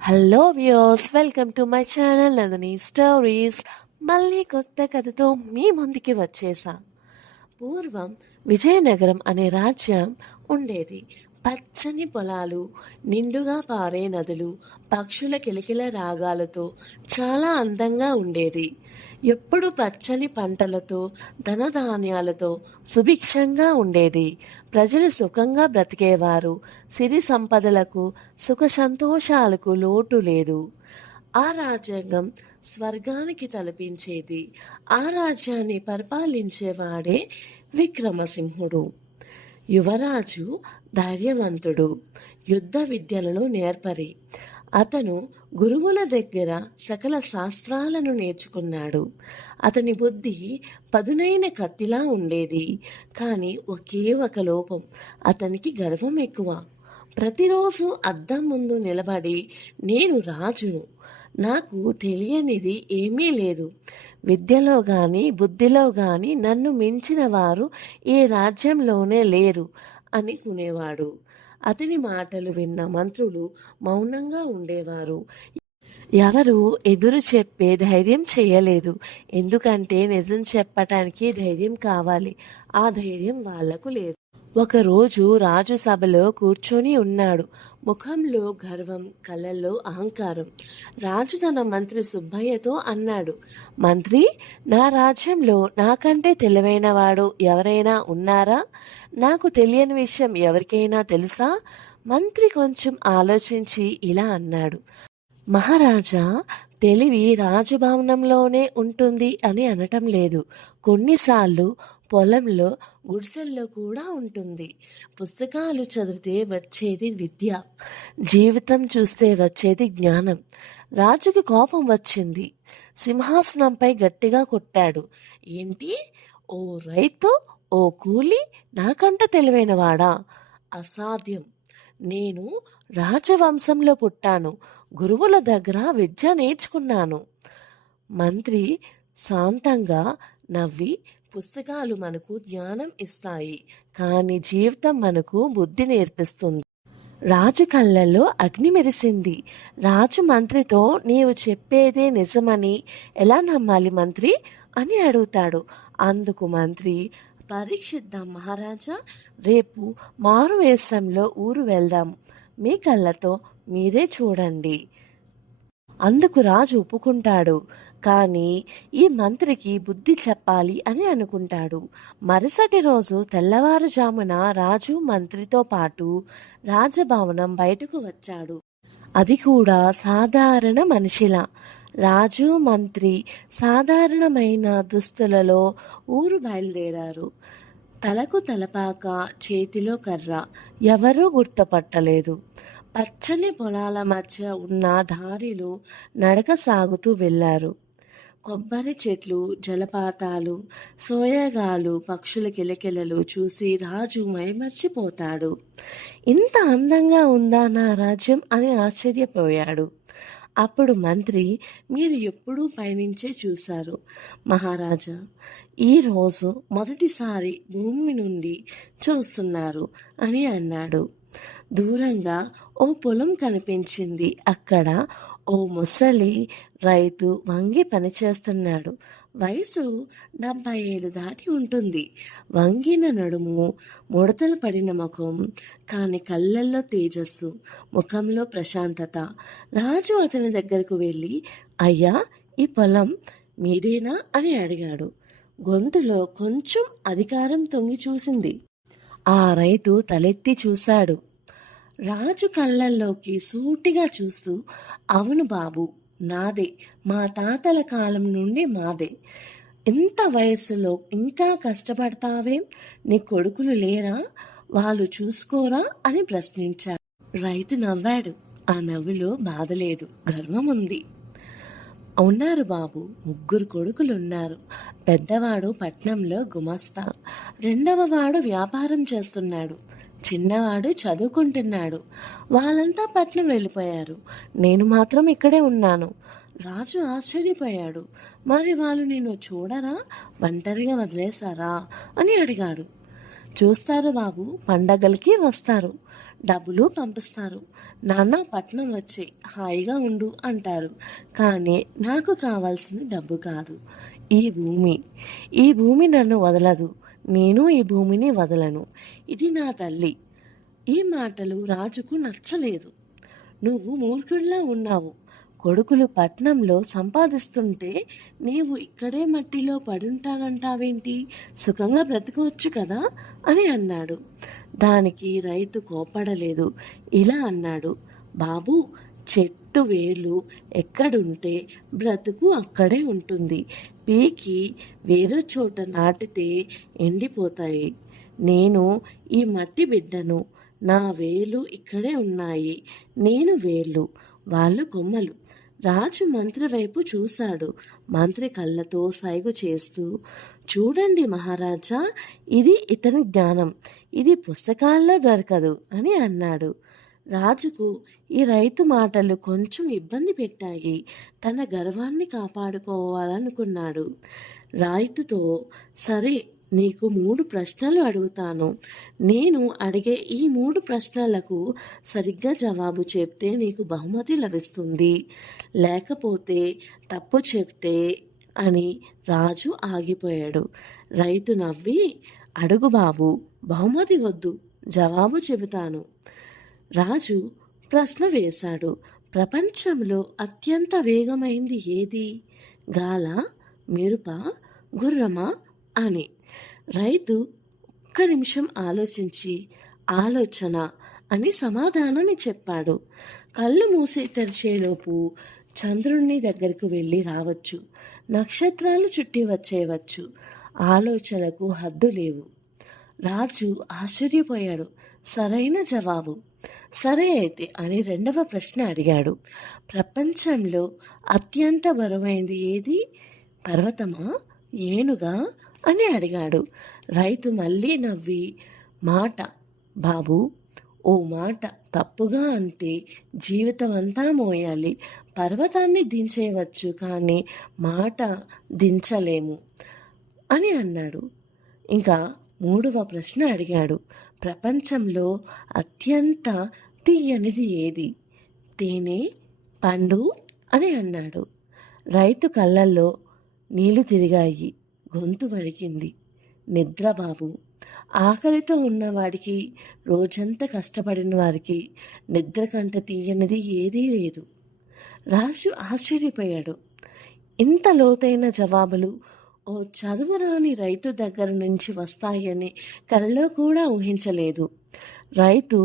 Hello viewers, welcome to my channel Nandini stories. మళ్ళీ కొత్త కథతో మీ ముందుకి వచ్చేసా. పూర్వం విజయనగరం అనే రాజ్యం ఉండేది. పచ్చని పొలాలు, నిండుగా పారే నదులు, పక్షుల కిలకిల రాగాలతో చాలా అందంగా ఉండేది. ఎప్పుడు పచ్చని పంటలతో, ధనధాన్యాలతో సుభిక్షంగా ఉండేది. ప్రజలు సుఖంగా బ్రతికేవారు. సిరి సంపదలకు, సుఖ సంతోషాలకు లోటు లేదు. ఆ రాజ్యాంగం స్వర్గానికి తలపించేది. ఆ రాజ్యాన్ని పరిపాలించేవాడే విక్రమసింహుడు. యువరాజు ధైర్యవంతుడు, యుద్ధ విద్యలను నేర్పరి. అతను గురువుల దగ్గర సకల శాస్త్రాలను నేర్చుకున్నాడు. అతని బుద్ధి పదునైన కత్తిలా ఉండేది. కానీ ఒకే ఒక లోపం, అతనికి గర్వం ఎక్కువ. ప్రతిరోజు అద్దం ముందు నిలబడి, నేను రాజును, నాకు తెలియనిది ఏమీ లేదు, విద్యలో కానీ బుద్ధిలో కానీ నన్ను మించిన వారు ఈ రాజ్యంలోనే లేరు అని కొనేవాడు. అతని మాటలు విన్న మంత్రులు మౌనంగా ఉండేవారు. ఎవరు ఎదురు చెప్పే ధైర్యం చేయలేదు. ఎందుకంటే నిజం చెప్పటానికి ధైర్యం కావాలి. ఆ ధైర్యం వాళ్లకు లేదు. ఒకరోజు రాజు సభలో కూర్చొని ఉన్నాడు. ముఖంలో గర్వం, కళ్ళల్లో అహంకారం. రాజు తన మంత్రి సుబ్బయ్యతో అన్నాడు, మంత్రి, నా రాజ్యంలో నాకంటే తెలివైన వాడు ఎవరైనా ఉన్నారా? నాకు తెలియని విషయం ఎవరికైనా తెలుసా? మంత్రి కొంచెం ఆలోచించి ఇలా అన్నాడు, మహారాజా, తెలివి రాజభవనంలోనే ఉంటుంది అని అనటం లేదు. కొన్నిసార్లు పొలంలో, గుడిసెల్లో కూడా ఉంటుంది. పుస్తకాలు చదివితే వచ్చేది విద్య, జీవితం చూస్తే వచ్చేది జ్ఞానం. రాజుకి కోపం వచ్చింది. సింహాసనంపై గట్టిగా కొట్టాడు. ఏంటి? ఓ రైతు, ఓ కూలి నాకంట తెలివైనవాడా? అసాధ్యం. నేను రాజవంశంలో పుట్టాను, గురువుల దగ్గర విద్య నేర్చుకున్నాను. మంత్రి శాంతంగా నవ్వి, పుస్తకాలు మనకు జ్ఞానం ఇస్తాయి, కానీ జీవితం మనకు బుద్ధి నేర్పిస్తుంది. రాజు కళ్ళల్లో అగ్ని మెరిసింది. రాజు మంత్రితో, నీవు చెప్పేదే నిజమని ఎలా నమ్మాలి మంత్రి అని అడుగుతాడు. అందుకు మంత్రి, పరీక్షిద్దాం మహారాజా, రేపు మారువేషంలో ఊరు వెళ్దాం, మీ కళ్ళతో మీరే చూడండి. అందుకు రాజు ఒప్పుకుంటాడు. కానీ ఈ మంత్రికి బుద్ధి చెప్పాలి అని అనుకుంటాడు. మరుసటి రోజు తెల్లవారుజామున రాజు మంత్రితో పాటు రాజభవనం బయటకు వచ్చాడు. అది కూడా సాధారణ మనిషిలా. రాజు, మంత్రి సాధారణమైన దుస్తులలో ఊరు బయలుదేరారు. తలకు తలపాక, చేతిలో కర్ర. ఎవరూ గుర్తుపట్టలేదు. పచ్చని పొలాల మధ్య ఉన్న దారిలో నడక సాగుతూ వెళ్ళారు. కొబ్బరి చెట్లు, జలపాతాలు, సోయగాలు, పక్షుల కిలకిలలు చూసి రాజు మైమర్చిపోతాడు. ఇంత అందంగా ఉందా నా రాజ్యం అని ఆశ్చర్యపోయాడు. అప్పుడు మంత్రి, మీరు ఎప్పుడూ పయనించే చూశారు మహారాజా, ఈరోజు మొదటిసారి భూమి నుండి చూస్తున్నారు అని అన్నాడు. దూరంగా ఓ పొలం కనిపించింది. అక్కడ ఓ ముసలి రైతు వంగి పనిచేస్తున్నాడు. వయసు 70 ఏళ్ళు దాటి ఉంటుంది. వంగిన నడుము, ముడతలు పడిన ముఖం, కాని కళ్ళల్లో తేజస్సు, ముఖంలో ప్రశాంతత. రాజు అతని దగ్గరకు వెళ్ళి, అయ్యా, ఈ పొలం మీదేనా అని అడిగాడు. గొంతులో కొంచెం అధికారం తొంగి చూసింది. ఆ రైతు తలెత్తి చూశాడు. రాజు కళ్ళల్లోకి సూటిగా చూస్తూ, అవును బాబు, నాదే, మా తాతల కాలం నుండి మాదే. ఇంత వయసులో ఇంకా కష్టపడతావేం? నీ కొడుకులు లేరా? వాళ్ళు చూసుకోరా అని ప్రశ్నించాడు. రైతు నవ్వాడు. ఆ నవ్వులో బాధ లేదు, గర్వం ఉంది. ఉన్నారు బాబు, 3 కొడుకులున్నారు. పెద్దవాడు పట్నంలో గుమస్తా, రెండవ వాడు వ్యాపారం చేస్తున్నాడు, చిన్నవాడు చదువుకుంటున్నాడు. వాళ్ళంతా పట్నం వెళ్ళిపోయారు, నేను మాత్రం ఇక్కడే ఉన్నాను. రాజు ఆశ్చర్యపోయాడు. మరి వాళ్ళు నిన్ను చూడరా, ఒంటరిగా వదిలేశారా అని అడిగాడు. చూస్తారు బాబు, పండగలకి వస్తారు. డబ్బులు పంపిస్తారు. నాన్న పట్నం వచ్చి హాయిగా ఉండు అంటారు. కానీ నాకు కావాల్సింది డబ్బు కాదు, ఈ భూమి. ఈ భూమి నన్ను వదలదు, నేను ఈ భూమిని వదలను. ఇది నా తల్లి. ఈ మాటలు రాజుకు నచ్చలేదు. నువ్వు మూర్ఖుడిలా ఉన్నావు. కొడుకులు పట్నంలో సంపాదిస్తుంటే నీవు ఇక్కడే మట్టిలో పడుంటానంటావేంటి? సుఖంగా బ్రతకవచ్చు కదా అని అన్నాడు. దానికి రైతు కోపడలేదు. ఇలా అన్నాడు, బాబు, చెట్టు వేర్లు ఎక్కడుంటే బ్రతుకు అక్కడే ఉంటుంది. పీకి వేరే చోట నాటితే ఎండిపోతాయి. నేను ఈ మట్టి బిడ్డను. నా వేలు ఇక్కడే ఉన్నాయి. నేను వేళ్ళు, వాళ్ళు కొమ్మలు. రాజు మంత్రి వైపు చూశాడు. మంత్రి కళ్ళతో సైగు చేస్తూ, చూడండి మహారాజా, ఇది ఇతని జ్ఞానం. ఇది పుస్తకాల్లో దొరకదు అని అన్నాడు. రాజుకు ఈ రైతు మాటలు కొంచెం ఇబ్బంది పెట్టాయి. తన గర్వాన్ని కాపాడుకోవాలనుకున్నాడు. రైతుతో, సరే, నీకు 3 ప్రశ్నలు అడుగుతాను. నేను అడిగే ఈ 3 ప్రశ్నలకు సరిగ్గా జవాబు చెప్తే నీకు బహుమతి లభిస్తుంది, లేకపోతే తప్పు చెప్తే అని రాజు ఆగిపోయాడు. రైతు నవ్వి, అడుగు బాబు, బహుమతి వద్దు, జవాబు చెబుతాను. రాజు ప్రశ్న వేశాడు. ప్రపంచంలో అత్యంత వేగమైంది ఏది? గాల, మెరుప, గుర్రమా అని. రైతు ఒక్క నిమిషం ఆలోచించి, ఆలోచన అని సమాధానం చెప్పాడు. కళ్ళు మూసి తెరిచేలోపు చంద్రుని దగ్గరకు వెళ్ళి రావచ్చు, నక్షత్రాలు చుట్టి వచ్చేయవచ్చు. ఆలోచనకు హద్దు లేవు. రాజు ఆశ్చర్యపోయాడు. సరైన జవాబు. సరే అయితే అని 2వ ప్రశ్న అడిగాడు. ప్రపంచంలో అత్యంత బరువైంది ఏది? పర్వతమా, ఏనుగా అని అడిగాడు. రైతు మళ్ళీ నవ్వి, మాట బాబు, ఓ మాట తప్పుగా అంటే జీవితం అంతా మోయాలి. పర్వతాన్ని దించేయవచ్చు, కానీ మాట దించలేము అని అన్నాడు. ఇంకా 3వ ప్రశ్న అడిగాడు. ప్రపంచంలో అత్యంత తీయనిది ఏది? తేనె, పండు అని అన్నాడు. రైతు కళ్ళల్లో నీళ్లు తిరిగాయి. గొంతు వణికింది. నిద్ర బాబు. ఆకలితో ఉన్నవాడికి, రోజంతా కష్టపడిన వారికి నిద్ర కంట తీయనిది ఏదీ లేదు. రాజు ఆశ్చర్యపోయాడు. ఇంత లోతైన జవాబులు ఓ చదువురాని రైతు దగ్గర నుంచి వస్తాయని కలలో కూడా ఊహించలేదు. రైతు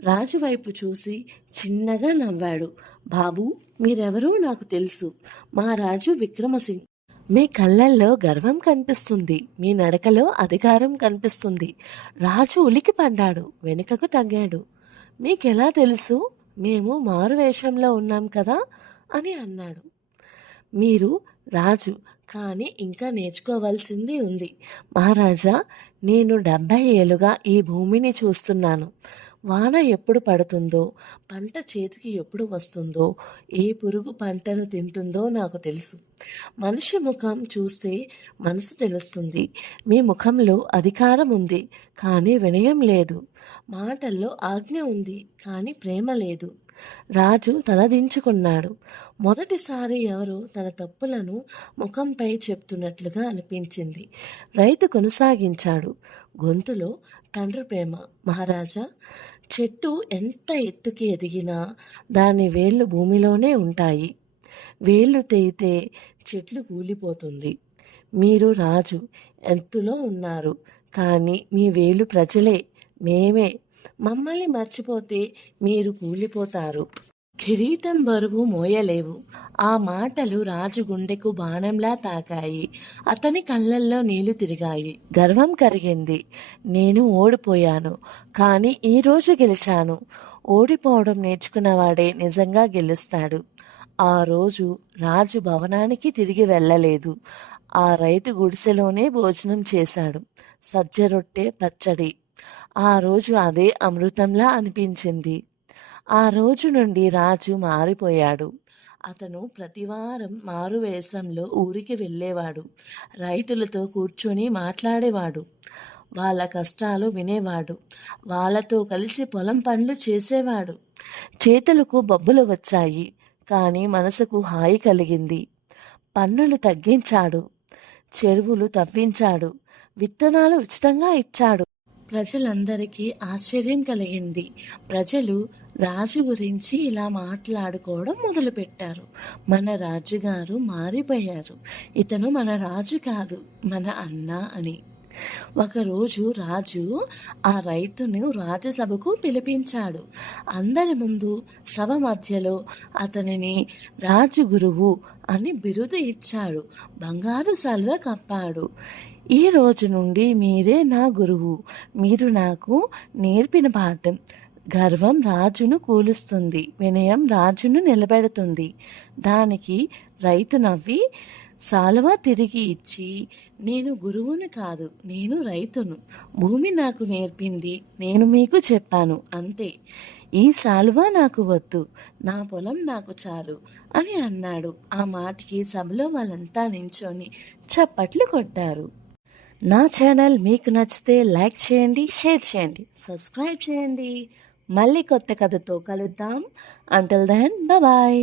రాజు వైపు చూసి చిన్నగా నవ్వాడు. బాబు, మీరెవరో నాకు తెలుసు. మా రాజు విక్రమసింగ్. మీ కళ్ళల్లో గర్వం కనిపిస్తుంది, మీ నడకలో అధికారం కనిపిస్తుంది. రాజు ఉలికి పడ్డాడు, వెనుకకు తగ్గాడు. మీకెలా తెలుసు? మేము మారు వేషంలో ఉన్నాం కదా అని అన్నాడు. మీరు రాజు, కానీ ఇంకా నేర్చుకోవాల్సింది ఉంది. మహారాజా, నేను 70 ఏళ్ళుగా ఈ భూమిని చూస్తున్నాను. వాన ఎప్పుడు పడుతుందో, పంట చేతికి ఎప్పుడు వస్తుందో, ఏ పురుగు పంటను తింటుందో నాకు తెలుసు. మనిషి ముఖం చూస్తే మనసు తెలుస్తుంది. మీ ముఖంలో అధికారం ఉంది, కానీ వినయం లేదు. మాటల్లో ఆజ్ఞ ఉంది, కానీ ప్రేమ లేదు. రాజు తలదించుకున్నాడు. మొదటిసారి ఎవరో తన తప్పులను ముఖంపై చెప్తున్నట్లుగా అనిపించింది. రైతు కొనసాగించాడు, గొంతులో తండ్రి ప్రేమ. మహారాజా, చెట్టు ఎంత ఎత్తుకి ఎదిగినా దాని వేళ్ళు భూమిలోనే ఉంటాయి. వేళ్ళు తెగితే చెట్లు కూలిపోతుంది. మీరు రాజు, ఎత్తులో ఉన్నారు, కానీ మీ వేలు ప్రజలే, మేమే. మమ్మల్ని మర్చిపోతే మీరు కూలిపోతారు. కిరీటం బరువు మోయలేవు. ఆ మాటలు రాజు గుండెకు బాణంలా తాకాయి. అతని కళ్ళల్లో నీళ్లు తిరిగాయి. గర్వం కరిగింది. నేను ఓడిపోయాను, కానీ ఈరోజు గెలిచాను. ఓడిపోవడం నేర్చుకున్నవాడే నిజంగా గెలుస్తాడు. ఆ రోజు రాజు భవనానికి తిరిగి వెళ్ళలేదు. ఆ రైతు గుడిసెలోనే భోజనం చేశాడు. సజ్జ రొట్టె, పచ్చడి. ఆ రోజు అదే అమృతంలా అనిపించింది. ఆ రోజు నుండి రాజు మారిపోయాడు. అతను ప్రతివారం మారువేషంలో ఊరికి వెళ్ళేవాడు. రైతులతో కూర్చొని మాట్లాడేవాడు. వాళ్ళ కష్టాలు వినేవాడు. వాళ్ళతో కలిసి పొలం పనులు చేసేవాడు. చేతులకు బొబ్బలు వచ్చాయి, కానీ మనసుకు హాయి కలిగింది. పన్నులు తగ్గించాడు, చెరువులు తవ్వించాడు, విత్తనాలు ఉచితంగా ఇచ్చాడు. ప్రజలందరికీ ఆశ్చర్యం కలిగింది. ప్రజలు రాజు గురించి ఇలా మాట్లాడుకోవడం మొదలుపెట్టారు. మన రాజుగారు మారిపోయారు. ఇతను మన రాజు కాదు, మన అన్న అని. ఒకరోజు రాజు ఆ రైతును రాజసభకు పిలిపించాడు. అందరి ముందు సభ మధ్యలో అతనిని రాజు గురువు అని బిరుదు ఇచ్చాడు. బంగారు సల్వ కప్పాడు. ఈ రోజు నుండి మీరే నా గురువు. మీరు నాకు నేర్పిన పాఠం. గర్వం రాజును కూలుస్తుంది, వినయం రాజును నిలబెడుతుంది. దానికి రైతు నవ్వి సాలువ తిరిగి ఇచ్చి, నేను గురువుని కాదు, నేను రైతును. భూమి నాకు నేర్పింది, నేను మీకు చెప్పాను, అంతే. ఈ సాలువ నాకు వద్దు, నా పొలం నాకు చాలు అని అన్నాడు. ఆ మాటకి సభలో వాళ్ళంతా నించొని చప్పట్లు కొట్టారు. నా ఛానల్ మీకు నచ్చితే లైక్ చేయండి, షేర్ చేయండి, సబ్స్క్రైబ్ చేయండి. మళ్ళీ కొత్త కథతో కలుద్దాం. Until then bye.